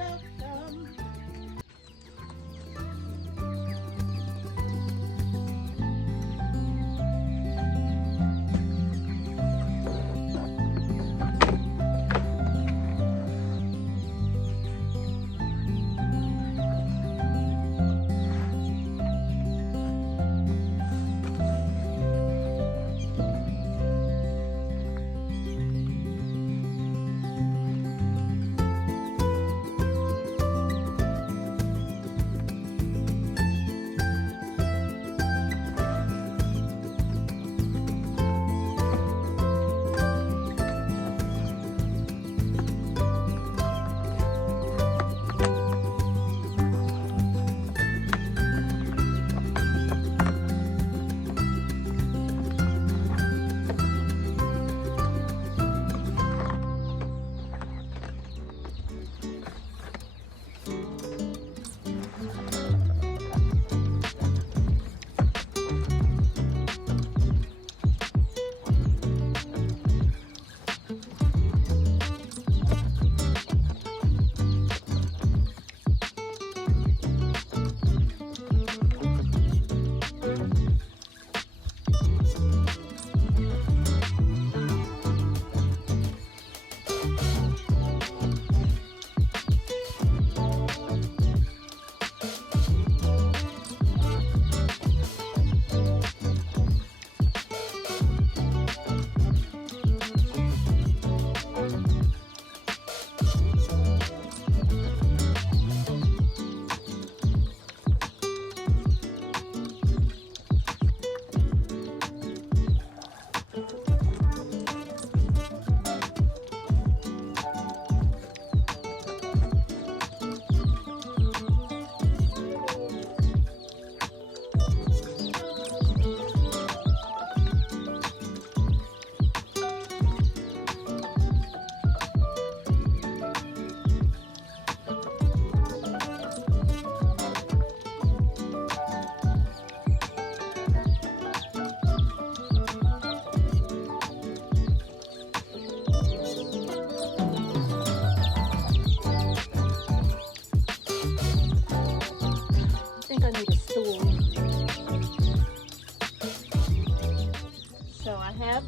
welcome.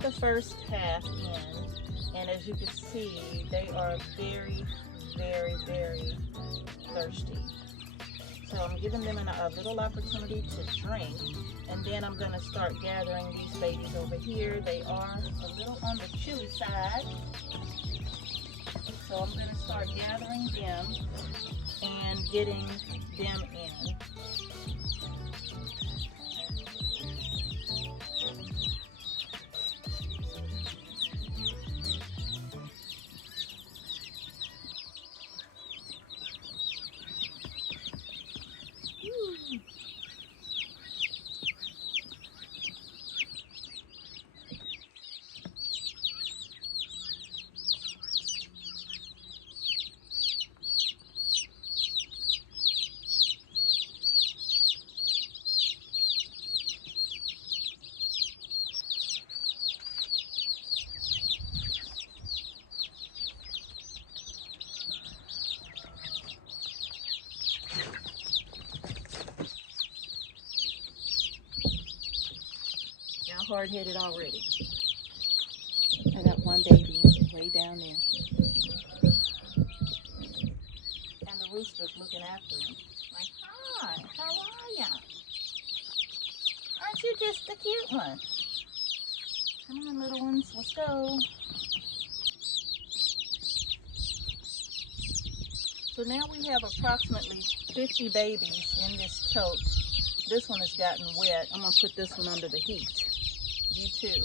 The first half in, and as you can see, they are very, very, very thirsty. So I'm giving them a little opportunity to drink, and then I'm going to start gathering these babies over here. They are a little on the chewy side, so I'm going to start gathering them and getting them in. Hard-headed already. I got one baby way down there. And the rooster's looking after him. Like, hi, how are ya? Aren't you just the cute one? Come on, little ones, let's go. So now we have approximately 50 babies in this tote. This one has gotten wet. I'm going to put this one under the heat. You too.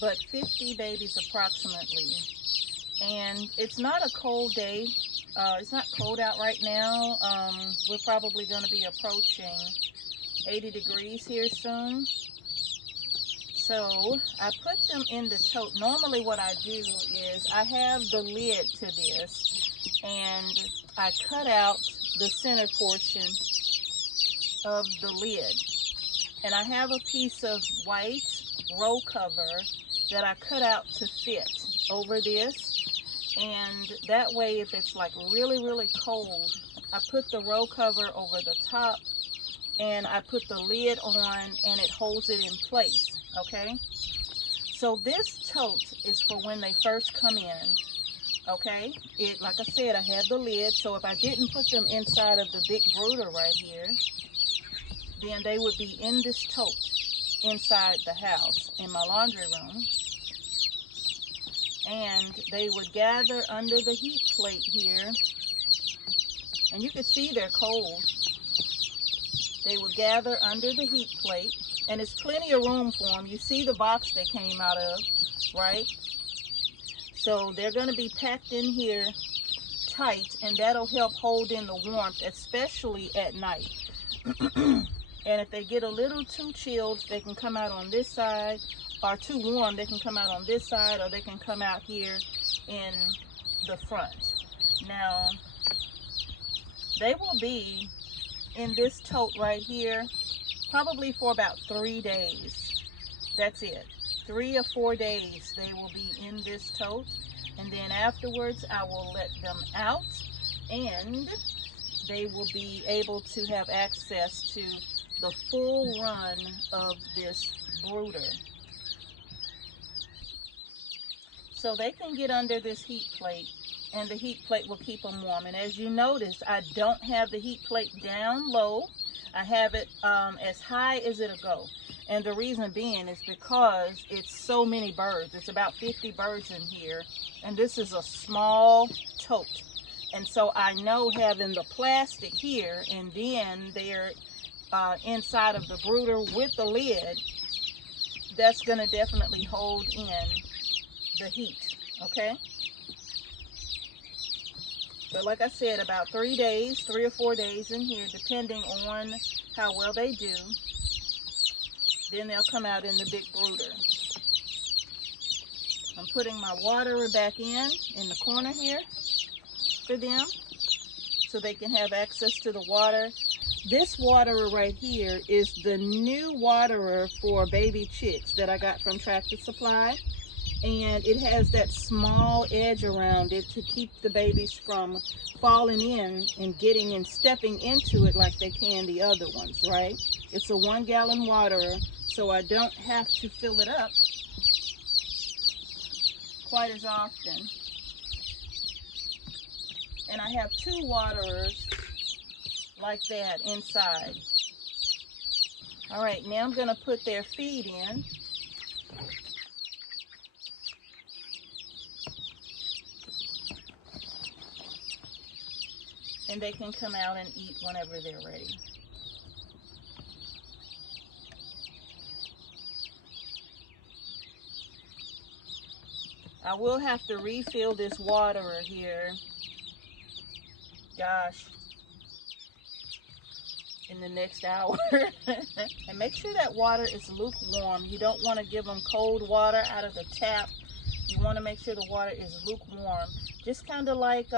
But 50 babies approximately. And it's not a cold day. It's not cold out right now. We're probably going to be approaching 80 degrees here soon. So I put them in the tote. Normally what I do is I have the lid to this and I cut out the center portion of the lid. And I have a piece of white roll cover that I cut out to fit over this. And that way, if it's like really, really cold, I put the row cover over the top and I put the lid on and it holds it in place, okay? So this tote is for when they first come in, okay? Like I said, I had the lid, so if I didn't put them inside of the big brooder right here, then they would be in this tote inside the house in my laundry room. And they would gather under the heat plate here, and you can see they're cold. They would gather under the heat plate, and there's plenty of room for them. You see the box they came out of, right? So they're going to be packed in here tight, and that'll help hold in the warmth, especially at night. And if they get a little too chilled, they can come out on this side, or too warm, they can come out on this side, or they can come out here in the front. Now, they will be in this tote right here probably for about 3 days. That's it. 3 or 4 days they will be in this tote, and then afterwards I will let them out and they will be able to have access to the full run of this brooder. So they can get under this heat plate, and the heat plate will keep them warm. And as you notice, I don't have the heat plate down low. I have it as high as it'll go. And the reason being is because it's so many birds. It's about 50 birds in here, and this is a small tote. And so I know having the plastic here and then they're inside of the brooder with the lid, that's going to definitely hold in the heat, okay? But like I said, about 3 days, 3 or 4 days in here, depending on how well they do. Then they'll come out in the big brooder. I'm putting my waterer back in the corner here for them so they can have access to the water. This waterer right here is the new waterer for baby chicks that I got from Tractor Supply. And it has that small edge around it to keep the babies from falling in and getting and stepping into it like they can the other ones, right? It's a 1 gallon waterer, so I don't have to fill it up quite as often. And I have 2 waterers like that inside. All right, now I'm gonna put their feed in. And they can come out and eat whenever they're ready. I will have to refill this waterer here, gosh, in the next hour. And make sure that water is lukewarm. You don't want to give them cold water out of the tap. You want to make sure the water is lukewarm. Just kind of like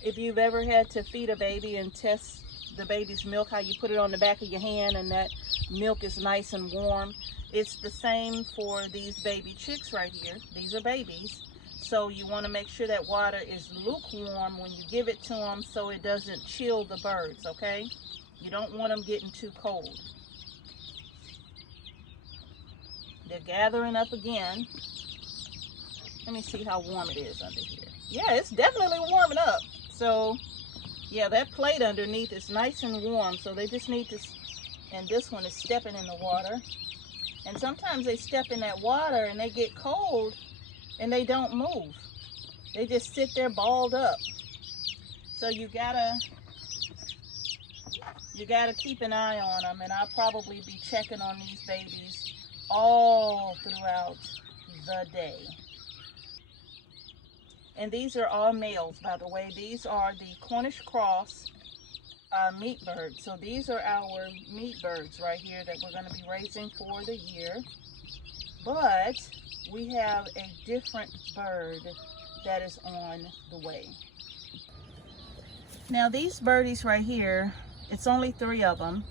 if you've ever had to feed a baby and test the baby's milk, how you put it on the back of your hand and that milk is nice and warm. It's the same for these baby chicks right here. These are babies. So you want to make sure that water is lukewarm when you give it to them so it doesn't chill the birds, okay? You don't want them getting too cold. They're gathering up again. Let me see how warm it is under here. Yeah, it's definitely warming up. So, yeah, that plate underneath is nice and warm. So they just need to, and this one is stepping in the water. And sometimes they step in that water and they get cold and they don't move. They just sit there balled up. So you gotta keep an eye on them. And I'll probably be checking on these babies all throughout the day. And these are all males, by the way. These are the Cornish cross meat birds. So these are our meat birds right here that we're going to be raising for the year. But we have a different bird that is on the way. Now these birdies right here, it's only 3 of them.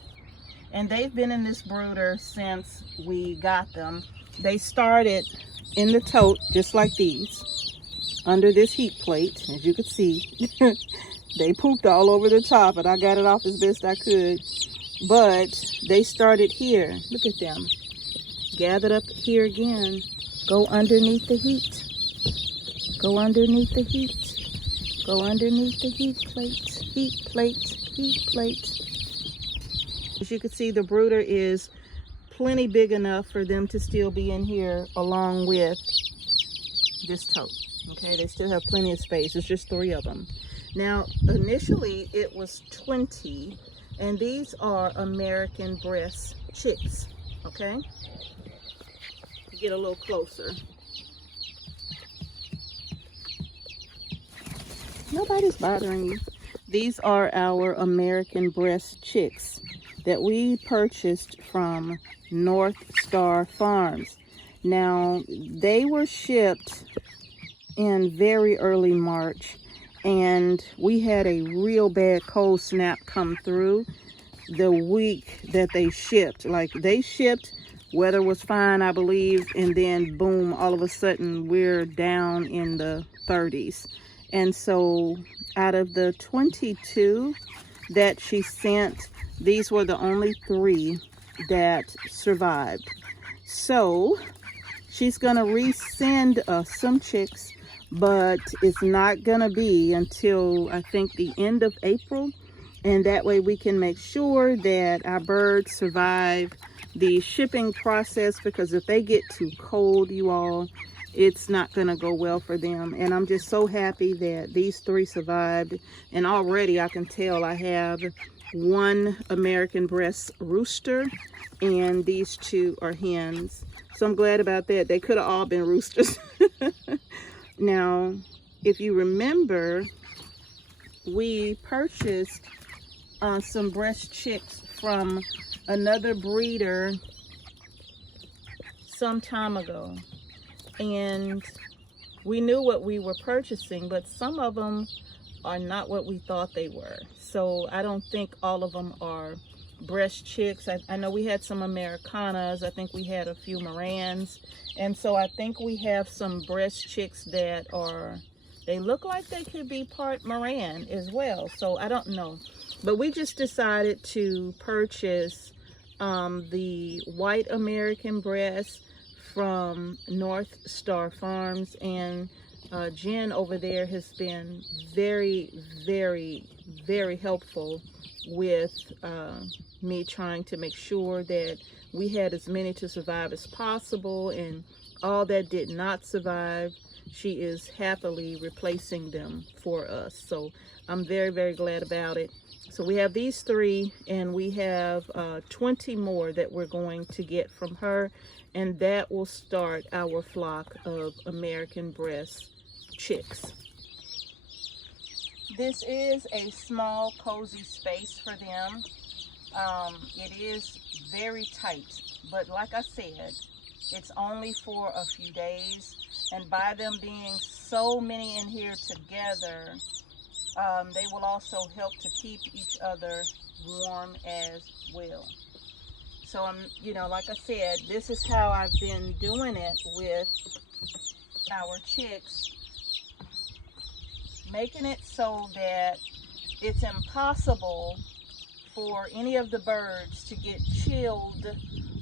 And they've been in this brooder since we got them. They started in the tote just like these. under this heat plate, as you can see. They pooped all over the top, but I got it off as best I could. But they started here. Look at them. Gathered up here again. Go underneath the heat. Go underneath the heat. Go underneath the heat plate. Heat plate. Heat plate. As you can see, the brooder is plenty big enough for them to still be in here along with this tote. Okay, they still have plenty of space. It's just 3 of them. Now, initially it was 20, and these are American breast chicks. Okay, get a little closer. Nobody's bothering you. These are our American breast chicks that we purchased from North Star Farms. Now, they were shipped in very early March, and we had a real bad cold snap come through the week that they shipped. Like, they shipped, weather was fine, I believe, and then boom, all of a sudden we're down in the 30s. And so out of the 22 that she sent, these were the only 3 that survived. So she's gonna resend us some chicks, but it's not gonna be until I think the end of April, and that way we can make sure that our birds survive the shipping process, because if they get too cold, you all, it's not gonna go well for them. And I'm just so happy that these 3 survived, and already I can tell I have 1 American breast rooster and these 2 are hens. So I'm glad about that. They could have all been roosters. Now, if you remember, we purchased some breast chicks from another breeder some time ago, and we knew what we were purchasing, but some of them are not what we thought they were. So I don't think all of them are breast chicks. I know we had some Americanas. I think we had a few Morans. And so I think we have some breast chicks that are, they look like they could be part Moran as well. So I don't know. But we just decided to purchase the white American breast from North Star Farms, and Jen over there has been very, very, very helpful with me trying to make sure that we had as many to survive as possible, and all that did not survive, she is happily replacing them for us. So I'm very, very glad about it. So we have these 3, and we have 20 more that we're going to get from her, and that will start our flock of American breast chicks. This is a small, cozy space for them. It is very tight, but like I said, it's only for a few days, and by them being so many in here together, they will also help to keep each other warm as well. So you know, like I said, this is how I've been doing it with our chicks, making it so that it's impossible for any of the birds to get chilled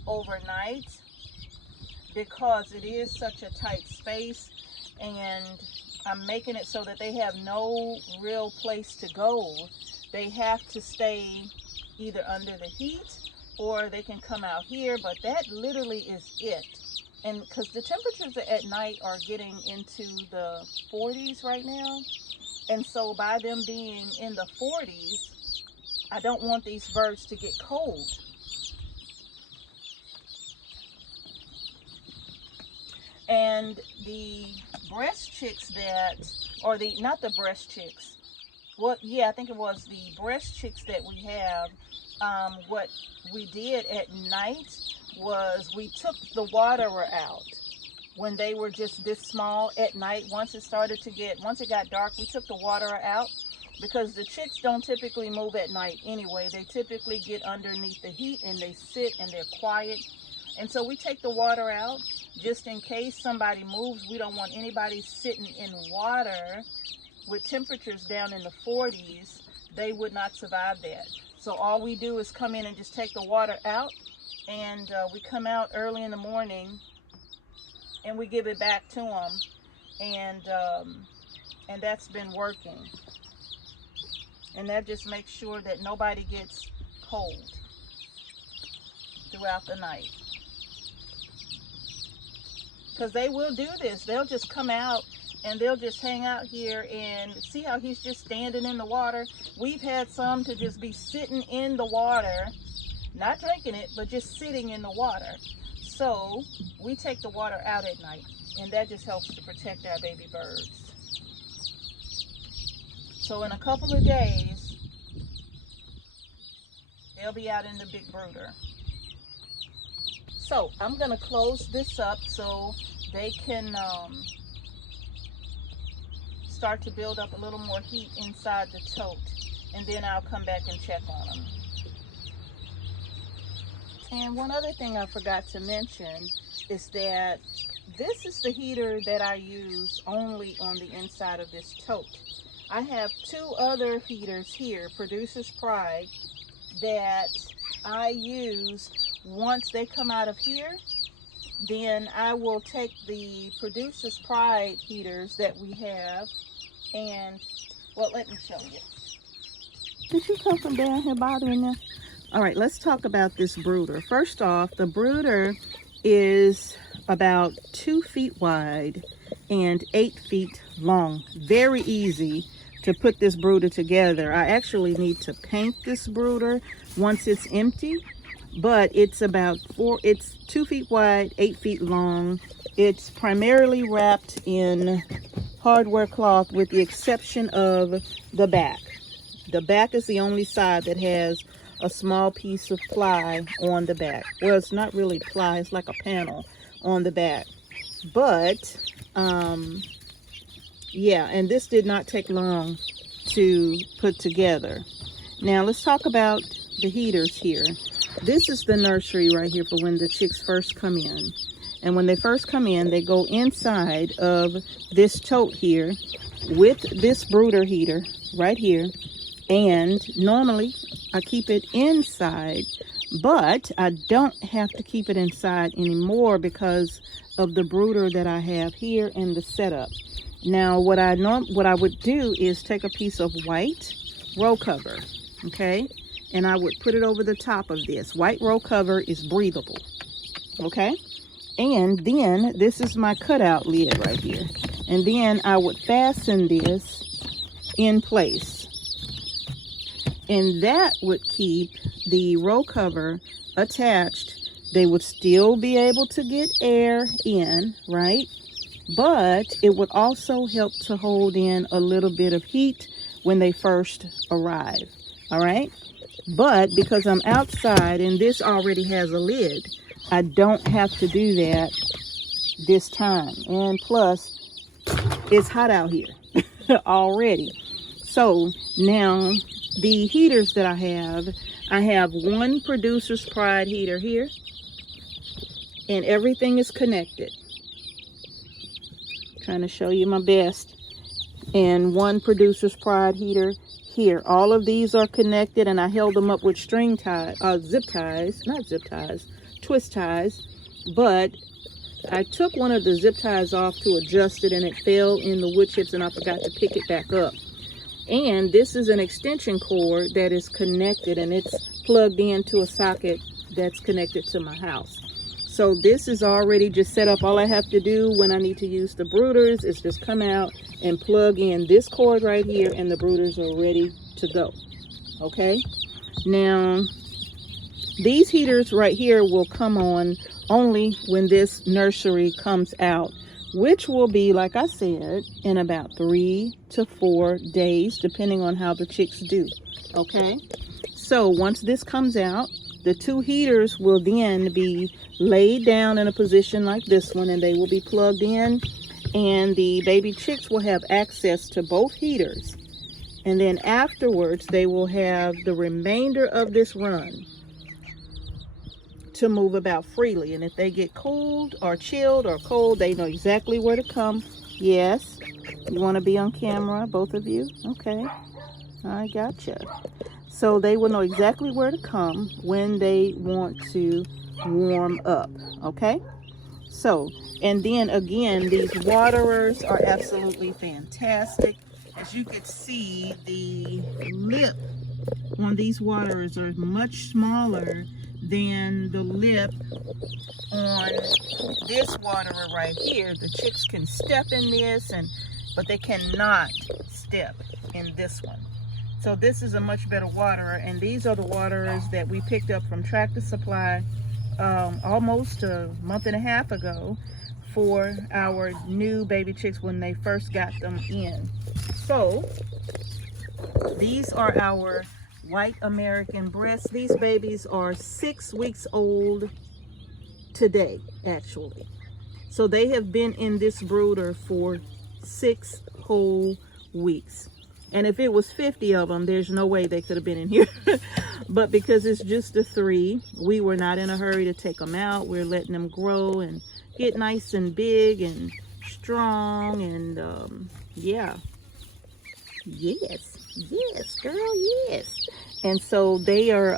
overnight, because it is such a tight space, and I'm making it so that they have no real place to go. They have to stay either under the heat or they can come out here, but that literally is it. And because the temperatures at night are getting into the 40s right now, and so by them being in the 40s, I don't want these birds to get cold. And the breast chicks that, or the, not the breast chicks, well, yeah, I think it was the breast chicks that we have, what we did at night was we took the waterer out when they were just this small at night. Once it got dark, we took the waterer out, because the chicks don't typically move at night anyway. They typically get underneath the heat and they sit and they're quiet. And so we take the water out, just in case somebody moves. We don't want anybody sitting in water with temperatures down in the 40s. They would not survive that. So all we do is come in and just take the water out, and we come out early in the morning and we give it back to them, and that's been working. And that just makes sure that nobody gets cold throughout the night. Because they will do this. They'll just come out and they'll just hang out here, and see how he's just standing in the water. We've had some to just be sitting in the water, not drinking it, but just sitting in the water. So we take the water out at night, and that just helps to protect our baby birds. So in a couple of days, they'll be out in the big brooder. So I'm gonna close this up so they can start to build up a little more heat inside the tote, and then I'll come back and check on them. And one other thing I forgot to mention is that this is the heater that I use only on the inside of this tote. I have two other heaters here, Producer's Pride, that I use once they come out of here. Then I will take the Producer's Pride heaters that we have, and, well, let me show you. Did you come from down here bothering them? All right, let's talk about this brooder. First off, the brooder is about 2 feet wide and 8 feet long. Very easy to put this brooder together. I actually need to paint this brooder once it's empty, but it's it's 2 feet wide, 8 feet long. It's primarily wrapped in hardware cloth with the exception of the back. The back is the only side that has a small piece of ply on the back. Well, it's not really ply, it's like a panel on the back. But yeah, and this did not take long to put together. Now let's talk about the heaters here. This is the nursery right here for when the chicks first come in. And when they first come in, they go inside of this tote here with this brooder heater right here. And normally I keep it inside, but I don't have to keep it inside anymore because of the brooder that I have here and the setup. Now what I would do is take a piece of white row cover, okay, and I would put it over the top of this. White row cover is breathable, okay, and then this is my cutout lid right here, and then I would fasten this in place, and that would keep the row cover attached. They would still be able to get air in, right? But it would also help to hold in a little bit of heat when they first arrive, all right? But because I'm outside and this already has a lid, I don't have to do that this time. And plus, it's hot out here already. So now the heaters that I have one Producer's Pride heater here, and everything is connected. Trying to show you my best. And one Producer's Pride heater here. All of these are connected, and I held them up with string ties, twist ties. But I took one of the zip ties off to adjust it, and it fell in the wood chips, and I forgot to pick it back up. And this is an extension cord that is connected, and it's plugged into a socket that's connected to my house. So this is already just set up. All I have to do when I need to use the brooders is just come out and plug in this cord right here, and the brooders are ready to go. Okay, now these heaters right here will come on only when this nursery comes out, which will be, like I said, in about 3 to 4 days, depending on how the chicks do. Okay, so once this comes out, the 2 heaters will then be laid down in a position like this one, and they will be plugged in, and the baby chicks will have access to both heaters. And then afterwards, they will have the remainder of this run to move about freely. And if they get cold or chilled or cold, they know exactly where to come. Yes, you want to be on camera, both of you? Okay, I gotcha. So they will know exactly where to come when they want to warm up. Okay, so, and then again, these waterers are absolutely fantastic. As you can see, the lip on these waterers are much smaller than the lip on this waterer right here. The chicks can step in this, but they cannot step in this one. So this is a much better waterer, and these are the waterers that we picked up from Tractor Supply almost a month and a half ago for our new baby chicks when they first got them in. So these are our white American breasts. These babies are 6 weeks old today, actually. So they have been in this brooder for 6 whole weeks. And if it was 50 of them, there's no way they could have been in here. But because it's just the 3, we were not in a hurry to take them out. We're letting them grow and get nice and big and strong. And yeah. Yes, girl, yes. And so they are,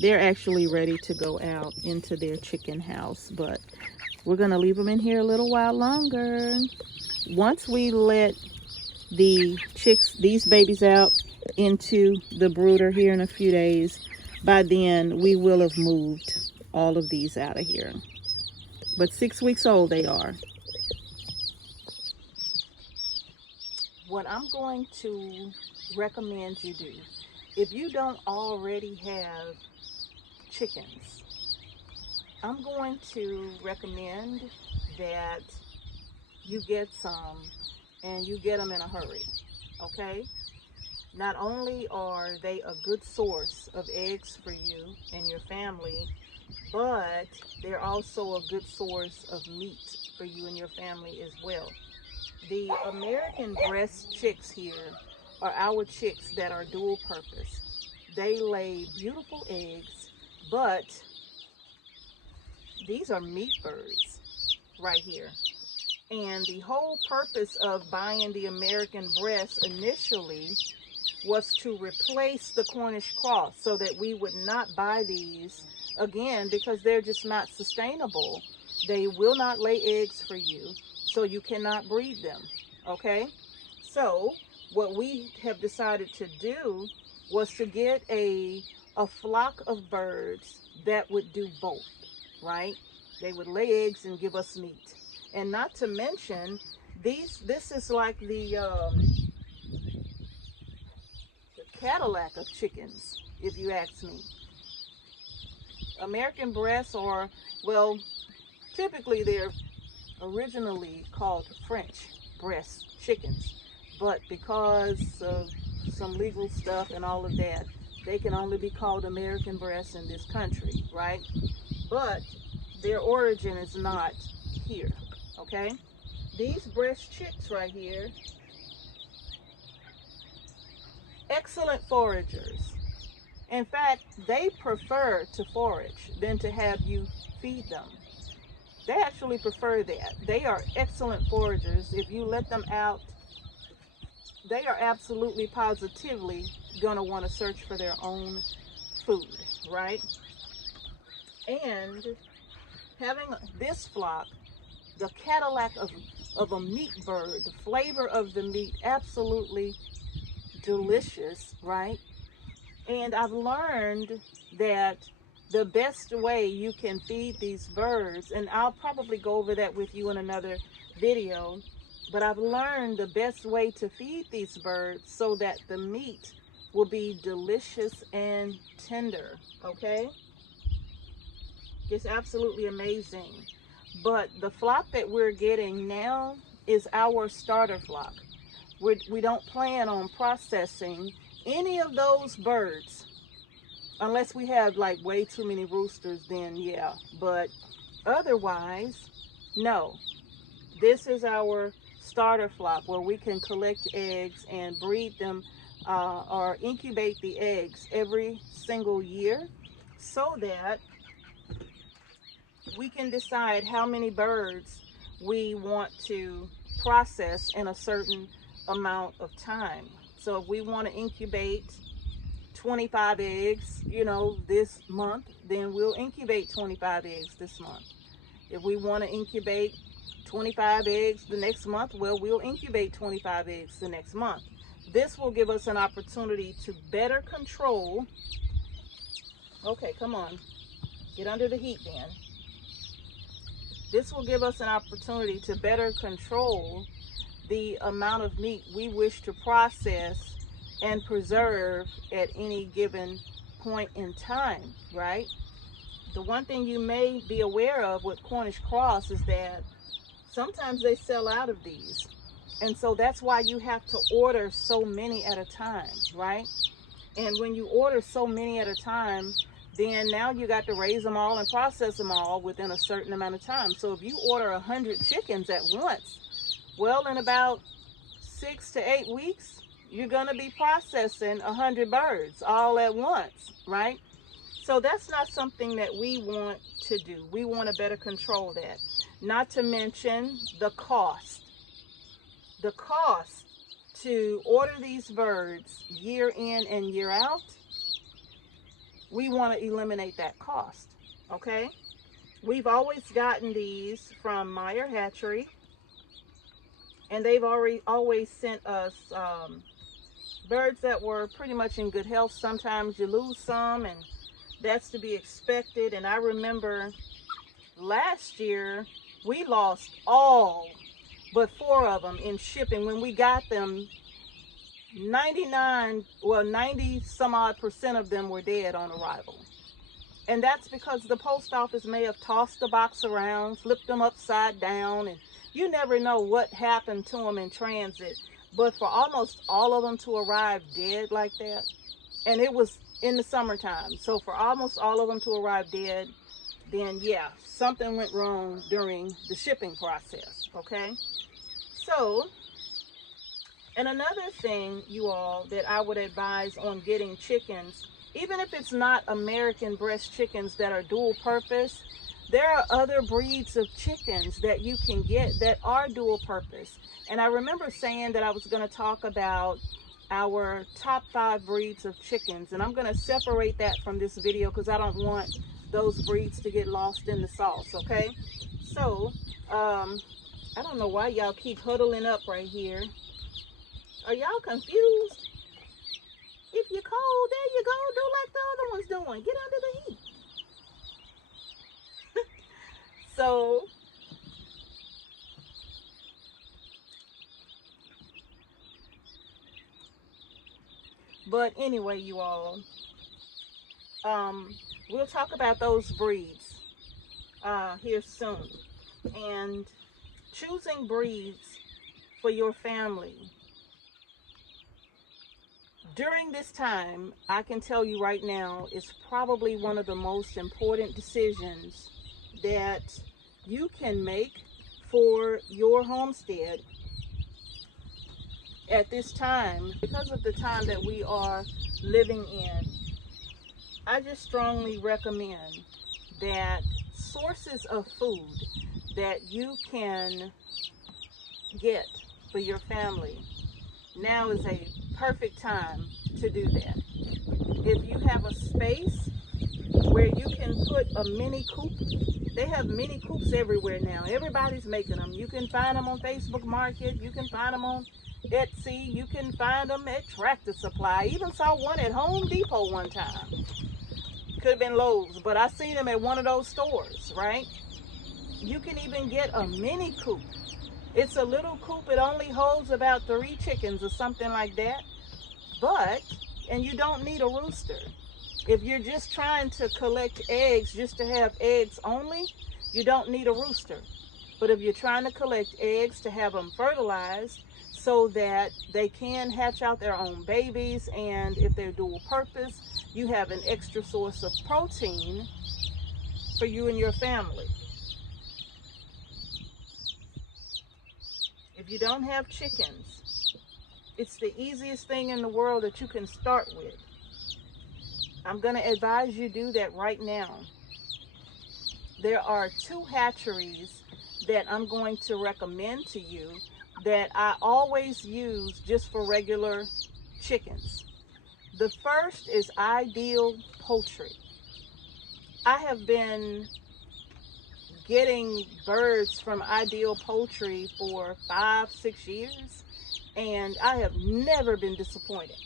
they're actually ready to go out into their chicken house. But we're going to leave them in here a little while longer. Once we let the chicks, these babies, out into the brooder here in a few days, by then we will have moved all of these out of here. But 6 weeks old they are. What I'm going to recommend you do, if you don't already have chickens, I'm going to recommend that you get some and you get them in a hurry, okay? Not only are they a good source of eggs for you and your family, but they're also a good source of meat for you and your family as well. The American breast chicks here are our chicks that are dual purpose. They lay beautiful eggs, but these are meat birds right here. And the whole purpose of buying the American breast initially was to replace the Cornish cross, so that we would not buy these again, because they're just not sustainable. They will not lay eggs for you, so you cannot breed them, okay? So what we have decided to do was to get a flock of birds that would do both, right? They would lay eggs and give us meat. And not to mention, this is like the Cadillac of chickens, if you ask me. American breasts are, well, typically they're originally called French breast chickens, but because of some legal stuff and all of that, they can only be called American breasts in this country, right? But their origin is not here, okay? These breast chicks right here, excellent foragers. In fact, they prefer to forage than to have you feed them. They actually prefer that. They are excellent foragers. If you let them out, they are absolutely positively going to want to search for their own food, right? And having this flock, the Cadillac of a meat bird, the flavor of the meat, absolutely delicious, right? And I've learned that the best way you can feed these birds, and I'll probably go over that with you in another video, but I've learned the best way to feed these birds so that the meat will be delicious and tender, okay? It's absolutely amazing. But the flock that we're getting now is our starter flock. We don't plan on processing any of those birds unless we have like way too many roosters, then yeah. But otherwise, no. This is our starter flock where we can collect eggs and breed them or incubate the eggs every single year, so that we can decide how many birds we want to process in a certain amount of time. So if we want to incubate 25 eggs, you know, this month, then we'll incubate 25 eggs this month. If we want to incubate 25 eggs the next month, well, we'll incubate 25 eggs the next month. This will give us an opportunity to better control. Okay, come on, get under the heat then. This will give us an opportunity to better control the amount of meat we wish to process and preserve at any given point in time, right? The one thing you may be aware of with Cornish cross is that sometimes they sell out of these. And so that's why you have to order so many at a time, right? And when you order so many at a time, then now you got to raise them all and process them all within a certain amount of time. So if you order 100 chickens at once, well, in about 6 to 8 weeks, you're going to be processing 100 birds all at once, right? So that's not something that we want to do. We want to better control that. Not to mention the cost. The cost to order these birds year in and year out, we want to eliminate that cost, okay? We've always gotten these from Meyer Hatchery, and they've always sent us birds that were pretty much in good health. Sometimes you lose some, and that's to be expected. And I remember last year we lost all but 4 of them in shipping. When we got them, 90 some odd % of them were dead on arrival. And that's because the post office may have tossed the box around, flipped them upside down, and you never know what happened to them in transit. But for almost all of them to arrive dead like that, and it was in the summertime, so for almost all of them to arrive dead, then yeah, something went wrong during the shipping process, okay? So, and another thing, you all, that I would advise on getting chickens, even if it's not American breast chickens that are dual purpose, there are other breeds of chickens that you can get that are dual purpose. And I remember saying that I was going to talk about our top 5 breeds of chickens, and I'm going to separate that from this video because I don't want those breeds to get lost in the sauce, okay? So, I don't know why y'all keep huddling up right here. Are y'all confused? If you're cold, there you go. Do like the other ones doing. Get under the heat. So, but anyway, you all, we'll talk about those breeds here soon. And choosing breeds for your family during this time, I can tell you right now, is probably one of the most important decisions that you can make for your homestead at this time. Because of the time that we are living in, I just strongly recommend that sources of food that you can get for your family, now is a perfect time to do that. If you have a space where you can put a mini coop, they have mini coops everywhere now. Everybody's making them. You can find them on Facebook Market. You can find them on Etsy. You can find them at Tractor Supply. I even saw one at Home Depot one time. Could have been Lowe's, but I seen them at one of those stores, right? You can even get a mini coop. It's a little coop. It only holds about 3 chickens or something like that. And you don't need a rooster. If you're just trying to collect eggs just to have eggs only, you don't need a rooster. But if you're trying to collect eggs to have them fertilized so that they can hatch out their own babies, and if they're dual purpose, you have an extra source of protein for you and your family. If you don't have chickens, it's the easiest thing in the world that you can start with. I'm going to advise you do that right now. There are 2 hatcheries that I'm going to recommend to you that I always use just for regular chickens. The first is Ideal Poultry. I have been getting birds from Ideal Poultry for 5-6 years, and I have never been disappointed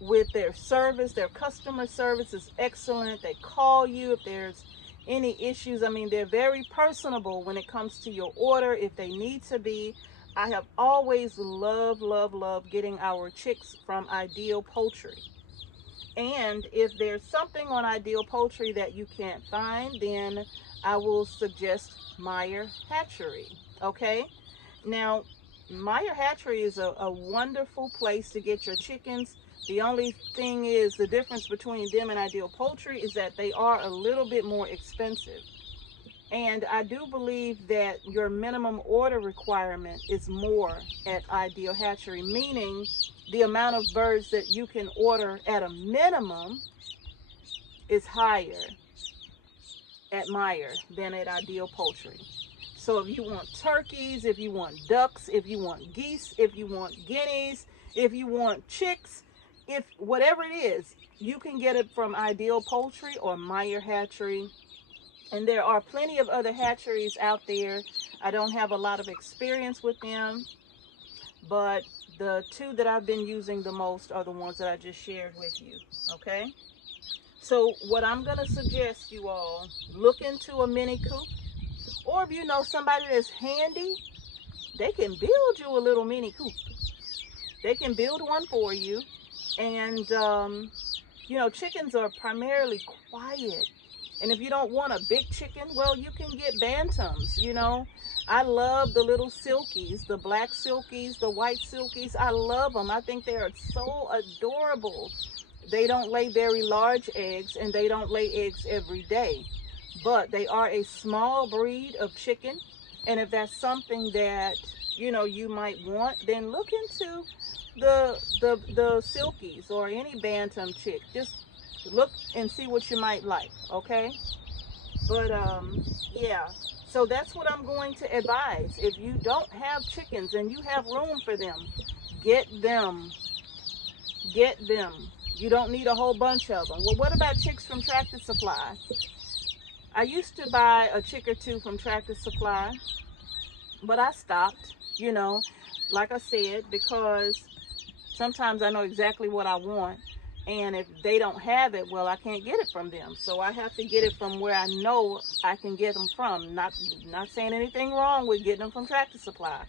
with their service. Their customer service is excellent. They call you if there's any issues. I mean, they're very personable when it comes to your order if they need to be. I have always loved getting our chicks from Ideal Poultry. And if there's something on Ideal Poultry that you can't find, then I will suggest Meyer Hatchery. Okay? Now, Meyer Hatchery is a wonderful place to get your chickens. The only thing is, the difference between them and Ideal Poultry is that they are a little bit more expensive. And I do believe that your minimum order requirement is more at Ideal Hatchery, meaning the amount of birds that you can order at a minimum is higher at Meyer than at Ideal Poultry. So if you want turkeys, if you want ducks, if you want geese, if you want guineas, if you want chicks, if whatever it is, you can get it from Ideal Poultry or Meyer Hatchery. And there are plenty of other hatcheries out there. I don't have a lot of experience with them, but the 2 that I've been using the most are the ones that I just shared with you, okay? So what I'm going to suggest you all, look into a mini coop, or if you know somebody that's handy, they can build you a little mini coop. They can build one for you. And, you know, chickens are primarily quiet. And if you don't want a big chicken, well, you can get bantams, you know. I love the little silkies, the black silkies, the white silkies. I love them. I think they are so adorable. They don't lay very large eggs, and they don't lay eggs every day. But they are a small breed of chicken. And if that's something that, you know, you might want, then look into the silkies or any bantam chick. Just look and see what you might like, okay? But yeah, so that's what I'm going to advise. If you don't have chickens and you have room for them, get them. You don't need a whole bunch of them. Well, what about chicks from Tractor Supply? I used to buy a chick or 2 from Tractor Supply, but I stopped, you know, like I said, because sometimes I know exactly what I want. And if they don't have it, well, I can't get it from them. So I have to get it from where I know I can get them from. Not saying anything wrong with getting them from Tractor Supply.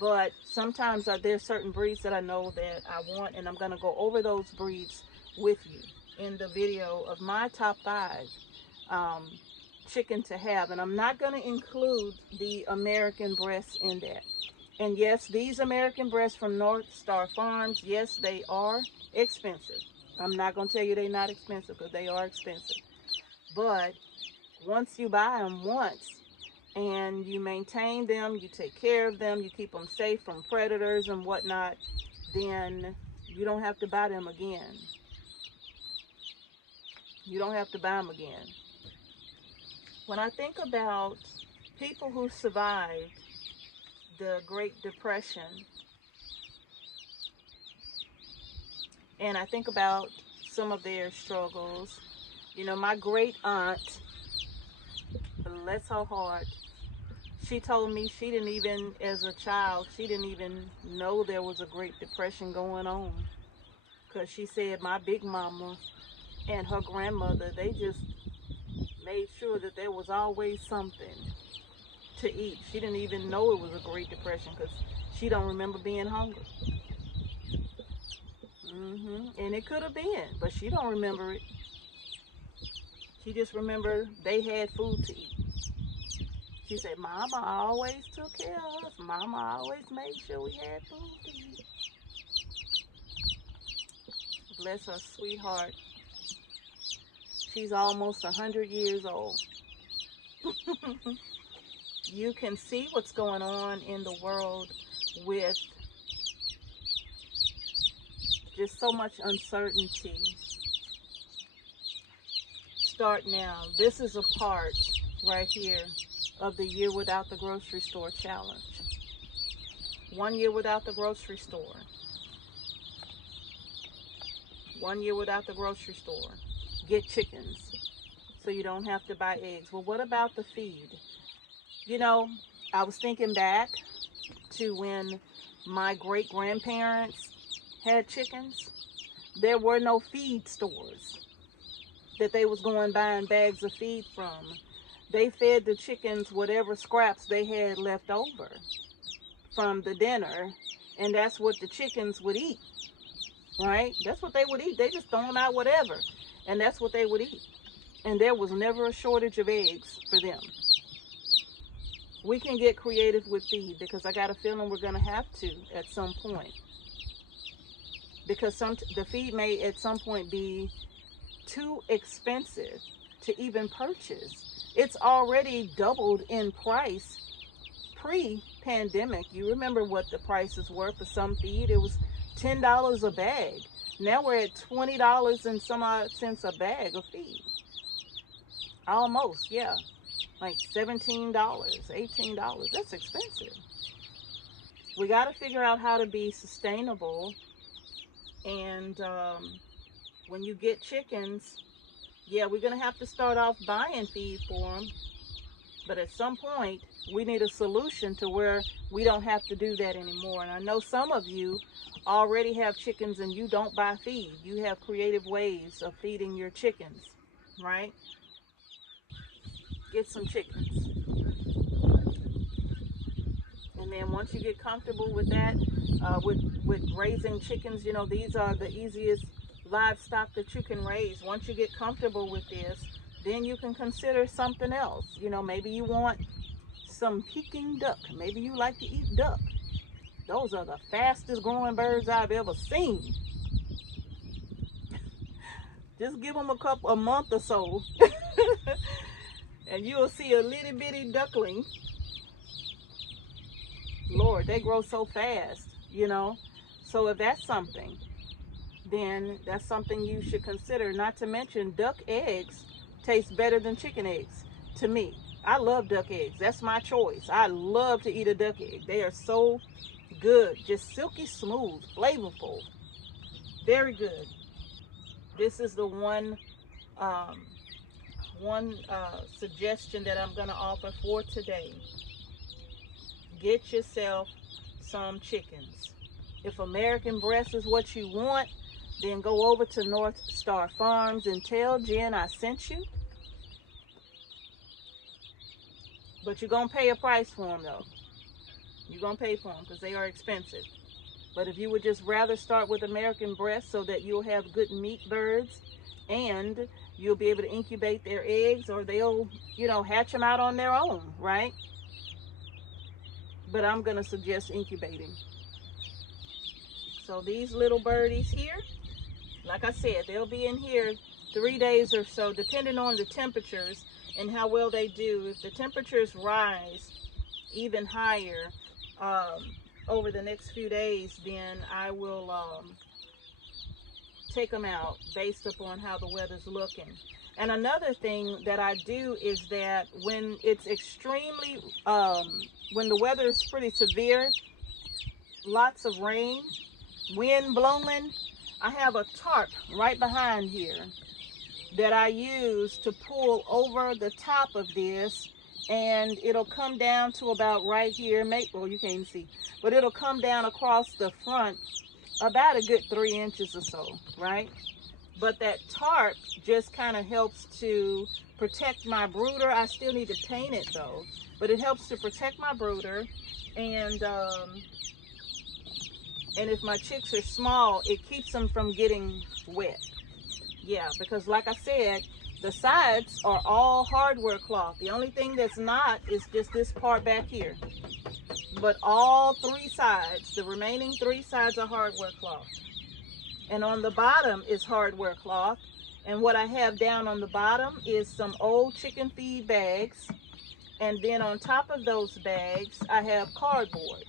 But sometimes there's certain breeds that I know that I want, and I'm going to go over those breeds with you in the video of my top 5 chicken to have. And I'm not going to include the American breasts in that. And yes, these American breasts from North Star Farms, yes, they are expensive. I'm not going to tell you they're not expensive, because they are expensive. But once you buy them once and you maintain them, you take care of them, you keep them safe from predators and whatnot, then you don't have to buy them again. You don't have to buy them again. When I think about people who survived the Great Depression, and I think about some of their struggles, you know, my great aunt, bless her heart, she told me she didn't even, as a child, she didn't even know there was a Great Depression going on. Because she said my big mama and her grandmother, they just made sure that there was always something to eat. She didn't even know it was a Great Depression, because she don't remember being hungry. And it could have been, but she don't remember it. She just remember they had food to eat. She said, Mama always took care of us. Mama always made sure we had food to eat. Bless her sweetheart. She's almost 100 years old. You can see what's going on in the world with just so much uncertainty. Start now. This is a part right here of the year without the grocery store challenge. 1 year without the grocery store. 1 year without the grocery store. Get chickens so you don't have to buy eggs. Well, what about the feed? You know, I was thinking back to when my great-grandparents had chickens. There were no feed stores that they was going buying bags of feed from. They fed the chickens whatever scraps they had left over from the dinner, and that's what the chickens would eat, right? That's what they would eat. They just throw out whatever, and that's what they would eat. And there was never a shortage of eggs for them. We can get creative with feed, because I got a feeling we're going to have to at some point. Because the feed may at some point be too expensive to even purchase. It's already doubled in price pre-pandemic. You remember what the prices were for some feed? It was $10 a bag. Now we're at $20 and some odd cents a bag of feed. Almost, yeah. Like $17, $18. That's expensive. We got to figure out how to be sustainable. And when you get chickens, yeah, we're going to have to start off buying feed for them. But at some point, we need a solution to where we don't have to do that anymore. And I know some of you already have chickens and you don't buy feed. You have creative ways of feeding your chickens, right? Get some chickens. And then once you get comfortable with that, with raising chickens, you know, these are the easiest livestock that you can raise. Once you get comfortable with this, then you can consider something else. You know, maybe you want some Peking duck. Maybe you like to eat duck. Those are the fastest growing birds I've ever seen. Just give them a month or so and you'll see a little bitty duckling. Lord, they grow so fast, you know. So if that's something, then that's something you should consider. Not to mention, duck eggs taste better than chicken eggs to me. I love duck eggs. That's my choice. I love to eat a duck egg. They are so good. Just silky smooth, flavorful. Very good. This is the one suggestion that I'm going to offer for today. Get yourself some chickens. If American breast is what you want, then go over to North Star Farms and tell Jen I sent you. But you're going to pay a price for them, though. You're going to pay for them because they are expensive. But if you would just rather start with American breast so that you'll have good meat birds and you'll be able to incubate their eggs, or they'll, you know, hatch them out on their own, right? But I'm going to suggest incubating. So these little birdies here, like I said, they'll be in here 3 days or so, depending on the temperatures and how well they do. If the temperatures rise even higher over the next few days, then I will take them out based upon how the weather's looking. And another thing that I do is that when it's extremely, when the weather is pretty severe, lots of rain, wind blowing, I have a tarp right behind here that I use to pull over the top of this, and it'll come down to about right here. Well, you can't even see, but it'll come down across the front about a good 3 inches or so, right? But that tarp just kind of helps to protect my brooder. I still need to paint it though, but it helps to protect my brooder. And if my chicks are small, it keeps them from getting wet. Yeah, because like I said, the sides are all hardware cloth. The only thing that's not is just this part back here. But all 3 sides, the remaining 3 sides are hardware cloth. And on the bottom is hardware cloth. And what I have down on the bottom is some old chicken feed bags. And then on top of those bags, I have cardboard.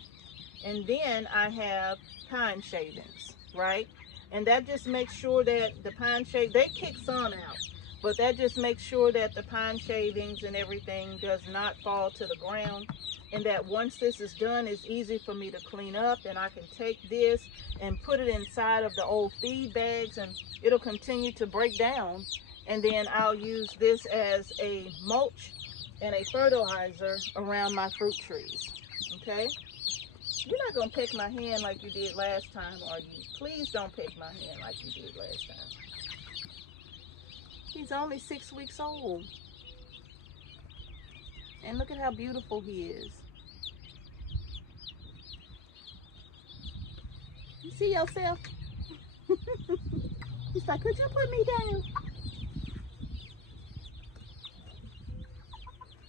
And then I have pine shavings, right? And that just makes sure that the pine shade, they kick some out, but that just makes sure that the pine shavings and everything does not fall to the ground. And that once this is done, it's easy for me to clean up, and I can take this and put it inside of the old feed bags, and it'll continue to break down. And then I'll use this as a mulch and a fertilizer around my fruit trees. Okay? You're not going to peck my hand like you did last time, are you? Please don't peck my hand like you did last time. He's only 6 weeks old. And look at how beautiful he is. You see yourself? He's like, could you put me down?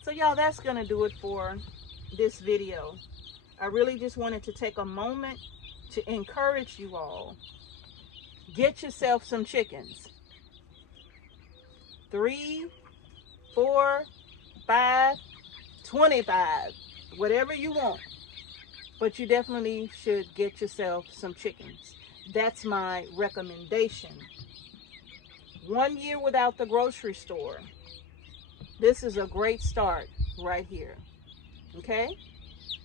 So y'all, that's going to do it for this video. I really just wanted to take a moment to encourage you all. Get yourself some chickens. 3, 4, 5, 25, whatever you want. But you definitely should get yourself some chickens. That's my recommendation. 1 year without the grocery store. This is a great start right here. Okay?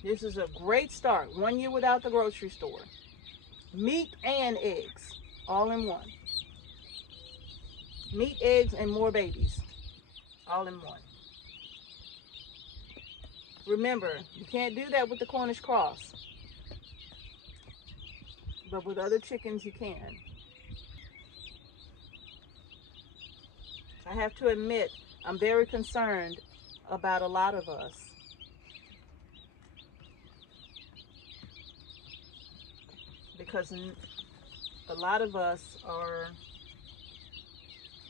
This is a great start. 1 year without the grocery store. Meat and eggs, all in one. Meat, eggs, and more babies, all in one. Remember, you can't do that with the Cornish cross. But with other chickens, you can. I have to admit, I'm very concerned about a lot of us. Because a lot of us are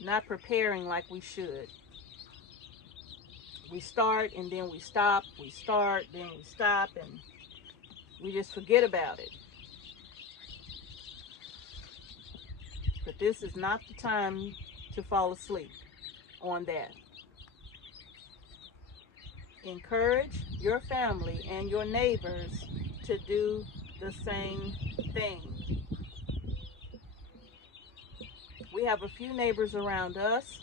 not preparing like we should. We start and then we stop. We start, then we stop, and we just forget about it. But this is not the time to fall asleep on that. Encourage your family and your neighbors to do the same thing. We have a few neighbors around us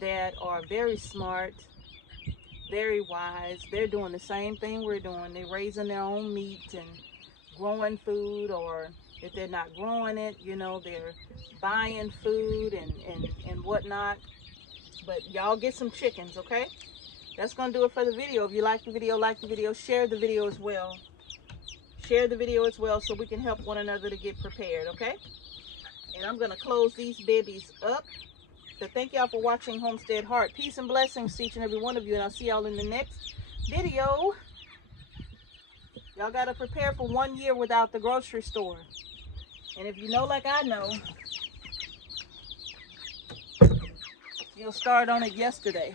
that are very smart, very wise. They're doing the same thing we're doing. They're raising their own meat and growing food, or if they're not growing it, you know, they're buying food and whatnot. But y'all get some chickens, okay? That's going to do it for the video. If you like the video, share the video as well. Share the video as well so we can help one another to get prepared, okay? And I'm going to close these babies up. So thank y'all for watching Homestead Heart. Peace and blessings to each and every one of you. And I'll see y'all in the next video. Y'all got to prepare for 1 year without the grocery store. And if you know like I know, you'll start on it yesterday.